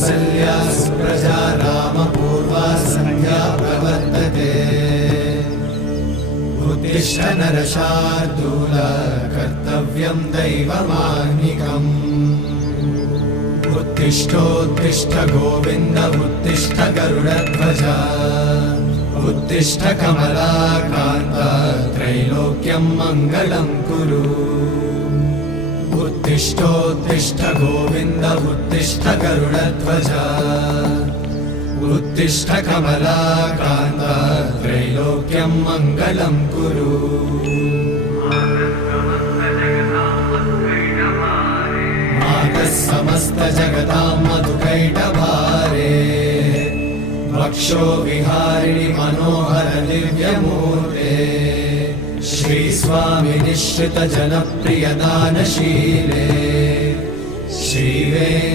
कौसल्या सुप्रजा रामपूर्वा सन्ध्या प्रवर्तते उत्तिष्ठ नरशार्दूल कर्तव्यं दैवमाह्निकम् उत्तिष्ठोत्तिष्ठ गोविन्द उत्तिष्ठ गरुडध्वज उत्तिष्ठ कमलाकान्त त्रैलोक्यं मङ्गलं कुरु उत्तिष्ठोत्तिष्ठ गोविन्द उत्तिष्ठ गरुडध्वज उत्तिष्ठ कमलाकान्त त्रैलोक्यं मङ्गलं कुरु मातः समस्त जगतां मधुकैटभारे वक्षो विहारिणि मनोहर दिव्यमूर्ते श्रीस्वामि निश्चित जनप्रिय दानशीले श्रीवे